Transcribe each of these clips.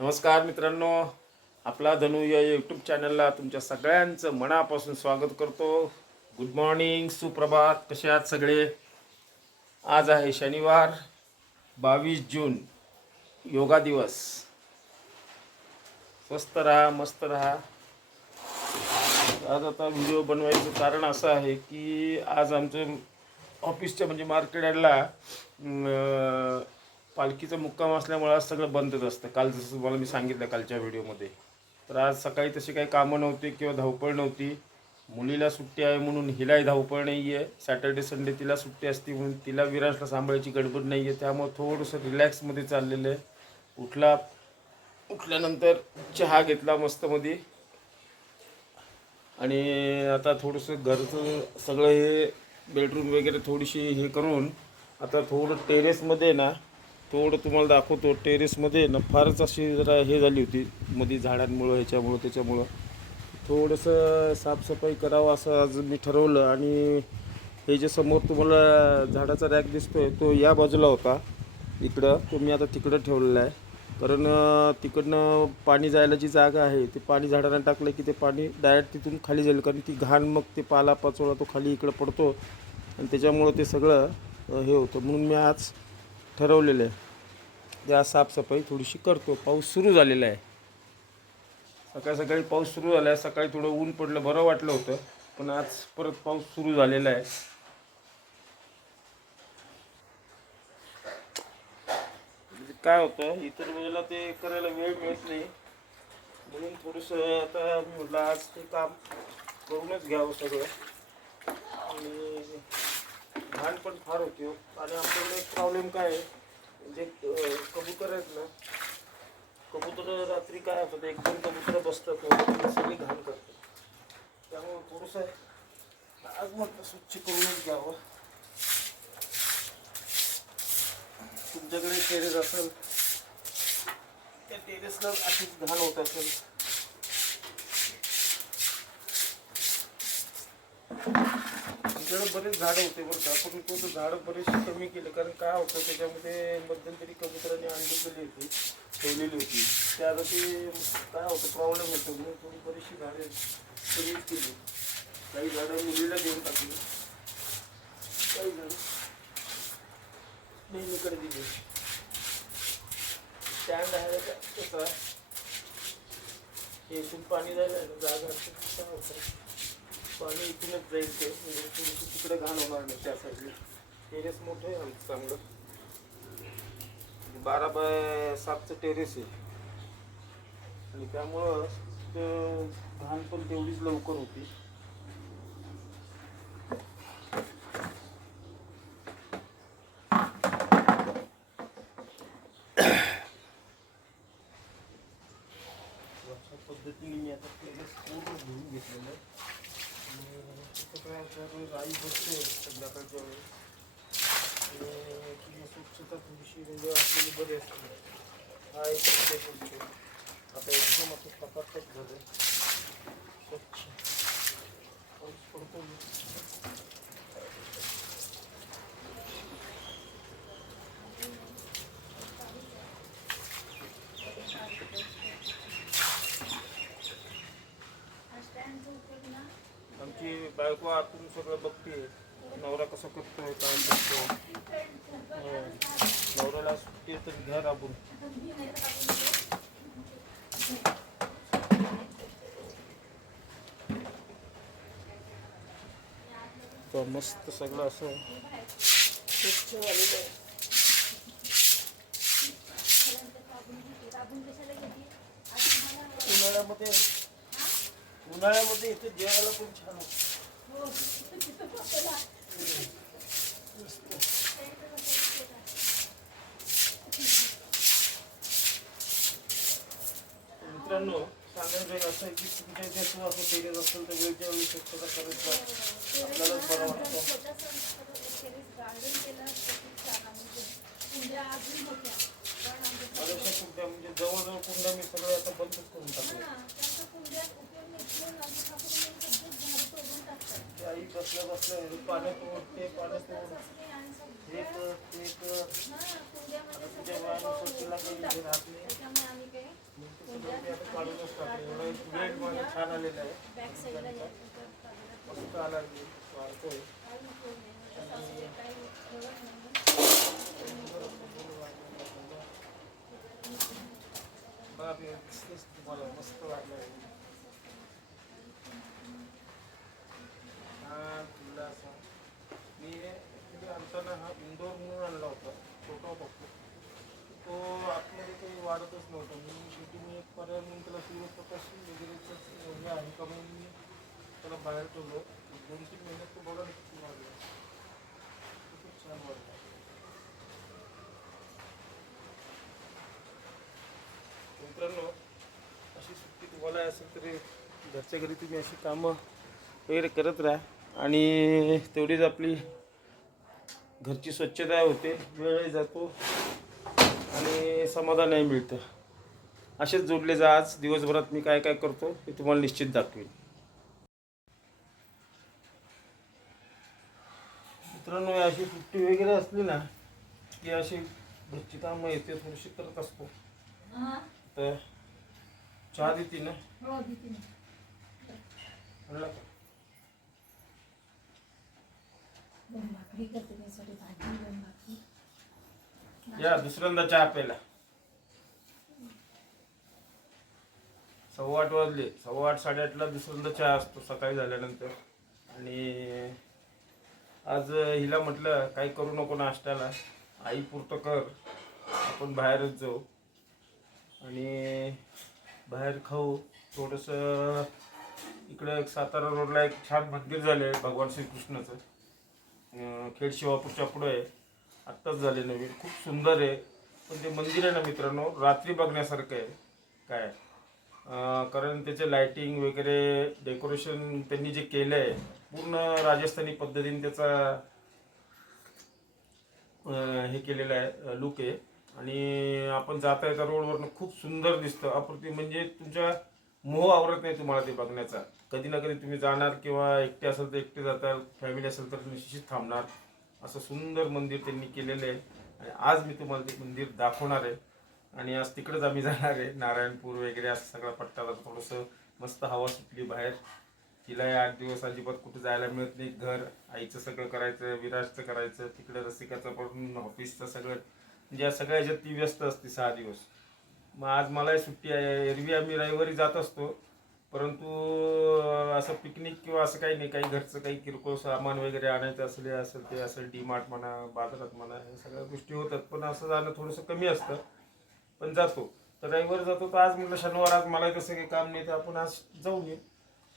नमस्कार मित्रांनो. आपला धनु या यूट्यूब चॅनलला तुमच्या सगळ्यांचं मनापासून स्वागत करतो. गुड मॉर्निंग सुप्रभात. कसे आहात सगळे? आज आहे शनिवार बावीस जून योगा दिवस. स्वस्त राहा मस्त राहा. आज आता व्हिडिओ बनवायचं कारण असं आहे की आज आमचं ऑफिसच्या म्हणजे मार्केट यार्डला पालखीचा मुक्काम असल्यामुळे आज सगळं बंदच असतं. काल जसं तुम्हाला मी सांगितलं कालच्या व्हिडिओमध्ये. तर आज सकाळी तशी काही कामं नव्हती किंवा धावपळ नव्हती. मुलीला सुट्टी आहे म्हणून हिलाही धावपळ नाही आहे सॅटर्डे संडे तिला सुट्टी असते म्हणून तिला विराजला सांभाळायची गडबड नाही आहे त्यामुळं थोडंसं रिलॅक्समध्ये चाललेलं आहे. उठला उठल्यानंतर चहा घेतला मस्तमध्ये. आणि आता थोडंसं घरचं सगळं हे बेडरूम वगैरे थोडीशी हे करून आता थोडं टेरेसमध्ये ना थोडं तुम्हाला दाखवतो. टेरेसमध्ये ना फारच अशी जरा हे झाली होती. मध्ये झाडांमुळं ह्याच्यामुळं त्याच्यामुळं. थोडंसं साफसफाई करावं असं आज मी ठरवलं आणि हे जे समोर तुम्हाला झाडाचा रॅक दिसतो आहे तो या बाजूला होता. इकडं तो मी आता तिकडं ठेवलेला आहे. कारण तिकडनं पाणी जायला जी जागा आहे ते पाणी झाडांना टाकलं की ते पाणी डायरेक्ट तिथून खाली जाईल. कारण ती घाण मग ते पाला पाचोळा तो खाली इकडं पडतो. आणि त्याच्यामुळं ते सगळं हे होतं. म्हणून मी आज ठरवलेलं आहे. त्या साफसफाई थोडीशी करतो. पाऊस सुरू झालेला आहे. सकाळी सकाळी पाऊस सुरू झाला आहे सकाळी थोडं ऊन पडलं बरं वाटलं होतं. पण आज परत पाऊस सुरू झालेला आहे. म्हणजे काय होतं इतर वेळेला ते करायला वेळ मिळत नाही. म्हणून थोडंसं आता मी म्हटलं आज ते काम करूनच घ्यावं सगळं. घाण पण फार होती हो. आणि आमच्याकडे एक प्रॉब्लेम काय आहे जे कबूतर आहेत ना कबूतर रात्री काय असतात एक दोन कबूतर बसतात सगळी घाण करतात. त्यामुळे थोडंसं आज म्हटलं स्वच्छ करूनच घ्यावं. तुमच्याकडे टेरेस असेल त्या टेरेसला अशीच घाण होत असेल. आमच्याकडे बरेच झाडं होते बरं का पण तो झाडं बरेचसे कमी केले कारण काय होतं त्याच्यामध्ये मध्यंतरी कबुतरांनी अंडी केली होती ठेवलेली होती. ते आता ते काय होतं प्रॉब्लेम होतो म्हणून थोडी बरीचशी झाडे कमीच केली. काही झाडं मुलीला देऊन टाकली. काही झाडं नेहमीकडे दिली. स्टँड आहे का कसं हे पाणी जायला आहे ना, जागा काय होतं. पाणी इथूनच जाईल ते म्हणजे थोडीशी तिकडे घाण होणार नाही त्या साईडला टेरेस मोठं आहे आमचं चांगलं. बारा बाय सातचं टेरेस आहे. आणि त्यामुळं ते घाण पण तेवढीच लवकर होती अशा पद्धतीने मी आता टेरेस पूर्ण धुवून घेतलेलं आहे आणि तिथं काय तर राई बसते संध्याकाळच्या वेळेस आणि ती स्वच्छता थोडीशी म्हणजे आपल्याला बरी असते हा एक विषय बोलतो आता एकदम असं टकाटक झालं स्वच्छ पाऊस पडतो आमची बायको आतून सगळं बघते. नवरा कसं करतोय, काय करतोय? हो. नवऱ्याला सुट्टी तर घ्या राबून. मस्त सगळं असं. उन्हाळ्यामध्ये उन्हाळ्यामध्ये इथे जेवायला छान मित्रांनो सांगायचं एक असं आहे की तुमच्या इथे असं असं टेरेस असेल तर वेळच्या वेळी स्वच्छता करत जा आपल्यालाच बरं वाटतं. बऱ्याचशा कुंड्या म्हणजे जवळजवळ कुंड्या मी सगळ्या आता बंदच करून टाकल्या. ते आई हे पाण्यात ओढ ते पाण्यात ओढ हे कर ते कर काही हे राहत नाही. ब्लेड मला छान आलेलं आहे. मस्त आला वाढतोय बघा, मी दिसतेच तुम्हाला मस्त वाटलं छान खुल्ला असा मी actually आणताना हा इंडोर म्हणून आणला होता छोटा बघतो तो आतमध्ये काही वाढतच नव्हता मी शेवटी मी एक पर्याय म्हणून त्याला सूर्यप्रकाश वगैरेच हे आहे का म्हणून मी त्याला बाहेर ठेवलं. दोन तीन महिन्यात तो बघा वाढला खूप छान वाढला मित्रांनो अशी सुट्टी तुम्हाला असेल तरी घरच्या घरी तुम्ही अशी कामं वगैरे करत राहा. आणि तेवढीच आपली घरची स्वच्छता होते. वेळही जातो आणि समाधानही मिळतं. असेच जोडले जा आज. दिवसभरात मी काय काय करतो हे तुम्हाला निश्चित दाखवेन. मित्रांनो ही अशी सुट्टी वगैरे असली ना की अशी घरची कामं येते थोडीशी करत असतो. तर चहा देते ना? आणला का? या दुसऱ्यांदा चहा प्यायला. सव्वा आठ वाजले. सव्वा आठ साडेआठला दुसऱ्यांदा चहा असतो सकाळी झाल्यानंतर. आणि आज हिला म्हटलं काही करू नको नाश्त्याला. आई पुरतं कर. आपण बाहेरच जाऊ. आणि बाहेर खाऊ. थोडंसं इकडं एक सातारा रोडला एक छान मंदिर झालं आहे भगवान श्रीकृष्णाचं. खेड शिवापूरच्या पुढं आहे. आत्ताच झाले नवीन. खूप सुंदर आहे. पण ते मंदिर आहे ना मित्रांनो रात्री बघण्यासारखं आहे. काय? कारण त्याचे लायटिंग वगैरे डेकोरेशन त्यांनी जे केलं आहे पूर्ण राजस्थानी पद्धतीने त्याचा हे केलेलं आहे लुक आहे. आणि आपण जाता येता रोडवरनं खूप सुंदर दिसतं. अप्रतिम म्हणजे तुमच्या मोह आवरत नाही तुम्हाला ते बघण्याचा. कधी ना कधी तुम्ही जाणार किंवा एकटे असेल तर एकटे जाताल फॅमिली असेल तर तुम्ही शिशीत थांबणार. असं सुंदर मंदिर त्यांनी केलेलं आहे. आणि आज मी तुम्हाला ते मंदिर दाखवणार आहे. आणि आज तिकडेच आम्ही जाणार आहे. नारायणपूर वगैरे असं सगळा पट्टा थोडंसं मस्त हवा सुटली बाहेर. तिलाही आठ दिवस अजिबात कुठे जायला मिळत नाही. घर आईचं सगळं करायचं विराजचं करायचं तिकडे रसिकाचं पण ऑफिसचं सगळं. म्हणजे या सगळ्या ह्याच्यात ती व्यस्त असते सहा दिवस. मग आज मलाही सुट्टी आहे. एरवी आम्ही रविवारी जात असतो. परंतु असं पिकनिक किंवा असं काही नाही. काही घरचं काही किरकोळ सामान वगैरे आणायचं असेल हे असेल ते असेल डी मार्ट म्हणा बाजारात म्हणा हे सगळ्या गोष्टी होतात. पण असं जाणं थोडंसं कमी असतं. पण जातो. तर रविवारी जातो. तर आज म्हटलं शनिवार आज मला तसं काही काम नाही. तर आपण आज जाऊन येऊ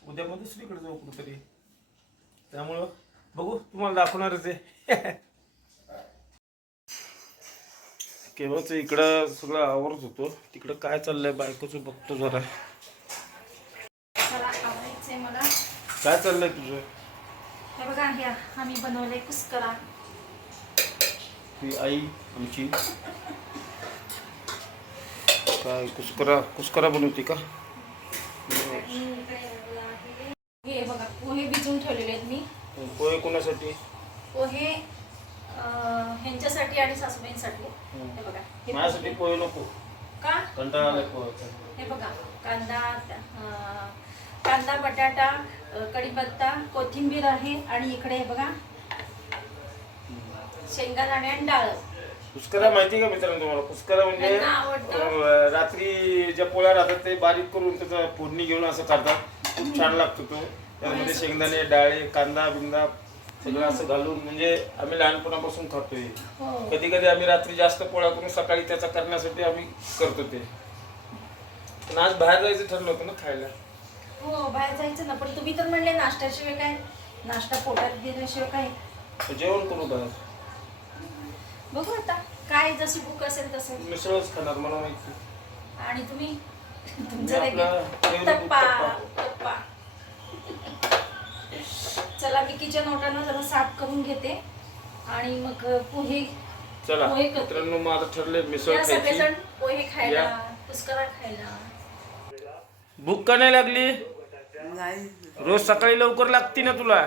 उद्या मग दुसरीकडे जाऊ कुठेतरी. त्यामुळं बघू तुम्हाला दाखवणारच आहे. केव्हाच इकडं सगळं आवरत होतो. तिकडं काय चाललंय बायकोचं बघतो जरा. काय चाललंय तुझं? हे बघा आम्ही बनवलंय कुस्करा. ती आई आमची. काय कुस्करा कुस्करा बनवते का? हे बघा पोहे भिजवून ठेवलेले आहेत मी. पोहे कोणासाठी? पोहे अं, ह्यांच्यासाठी आणि सासूबाईंसाठी. हे बघा. हे माझ्यासाठी पोहे नको. का? कंटाळा हे बघा कांदा कांदा बटाटा कढीपत्ता कोथिंबीर आहे आणि इकडे हे बघा शेंगादाणे आणि डाळ. कुस्करा माहिती आहे का मित्रांनो तुम्हाला? कुस्करा म्हणजे त्यांना आवडतं. अं, रात्री ज्या पोळ्या राहतात ते बारीक करून त्याचा फोडणी घेऊन असं करतात खूप छान लागतो तो. त्यामध्ये शेंगदाणे डाळे कांदा बिंदा सगळं असं घालून म्हणजे आम्ही लहानपणापासून खातोय. हो. कधी कधी आम्ही रात्री जास्त पोळ्या करून सकाळी त्याचा करण्यासाठी आम्ही करतो ते. पण आज बाहेर जायचं ठरलं होतं ना खायला. हो बाहेर जायचं ना. पण तुम्ही तर म्हणले नाश्त्याशिवाय काय? नाश्ता पोटात गेल्याशिवाय काय? तर जेवण करू का बघू आता. काय जशी भूक असेल तसं. मिसळच खाणार मला माहिती. आणि तुम्ही? मी तुमचं आपला लगेच. favorite टप्पा उत्तप्पा. टप्पा. चला मी किचन ओटानं जरा साफ करून घेते. आणि मग पोहे चला पोहे. मित्रांनो माझं ठरलंय मिसळ या सगळेजण खायची पोहे खायला या. पुष्करा खायला. भूक का नाही लागली? नाही. रोज सकाळी लवकर लागती ना तुला?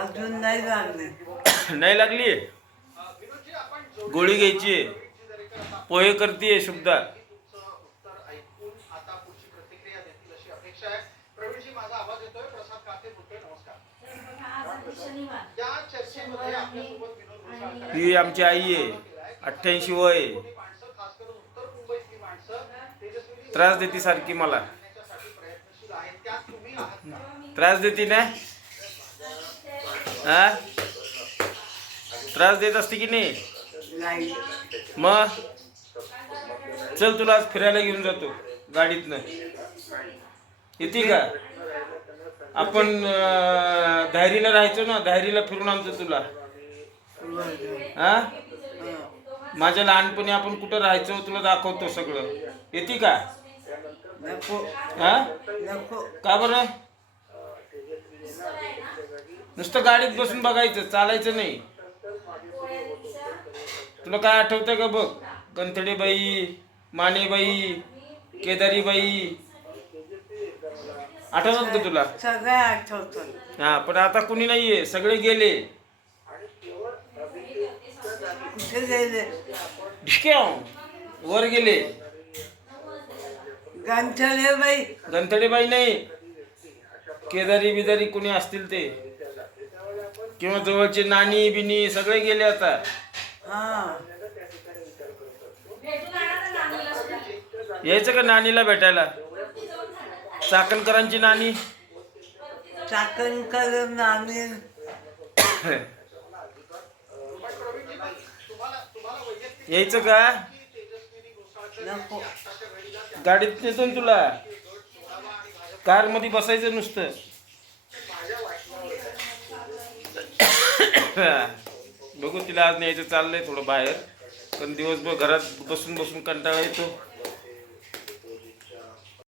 अजून नाही लागली. नाही लागली? गोळी घ्यायची पोहे करते शुभदा. आहे ही आमची आई आहे. अठ्ठ्याऐंशी वय त्रास देते सारखी मला. त्रास देते ना? हा? त्रास देत असते की नाही? मग? चल तुला आज फिरायला घेऊन जातो गाडीतनं. येते का? आपण धायरीला राहायचो ना धायरीला फिरून आणतो तुला. हा? माझ्या लहानपणी आपण कुठं राहायचो तुला दाखवतो सगळं. येते का? हा? का बरं? नुसतं गाडीत बसून बघायचं चालायचं नाही. तुला काय आठवतंय का बघ? गंथडेबाई मानेबाई केदारीबाई. आठवतात का तुला? सगळं आठवतं हा पण आता कुणी नाहीये सगळे गेले. कुठे गेले? ढिक्याव वर गेले. गांठले बाई गंथडेबाई नाही. केदारी बिदारी कुणी असतील ते? किंवा जवळचे नानी बिनी सगळे गेले आता. हा. यायचं का नानीला भेटायला? चाकणकरांची नानी चाकणकर नाणे. यायचं का? नको. गाडीत नेतो ना तुला. कारमध्ये बसायचं नुसतं. बघू तिला आज न्यायचं चाललंय थोडं बाहेर पण दिवसभर घरात बसून बसून कंटाळा येतो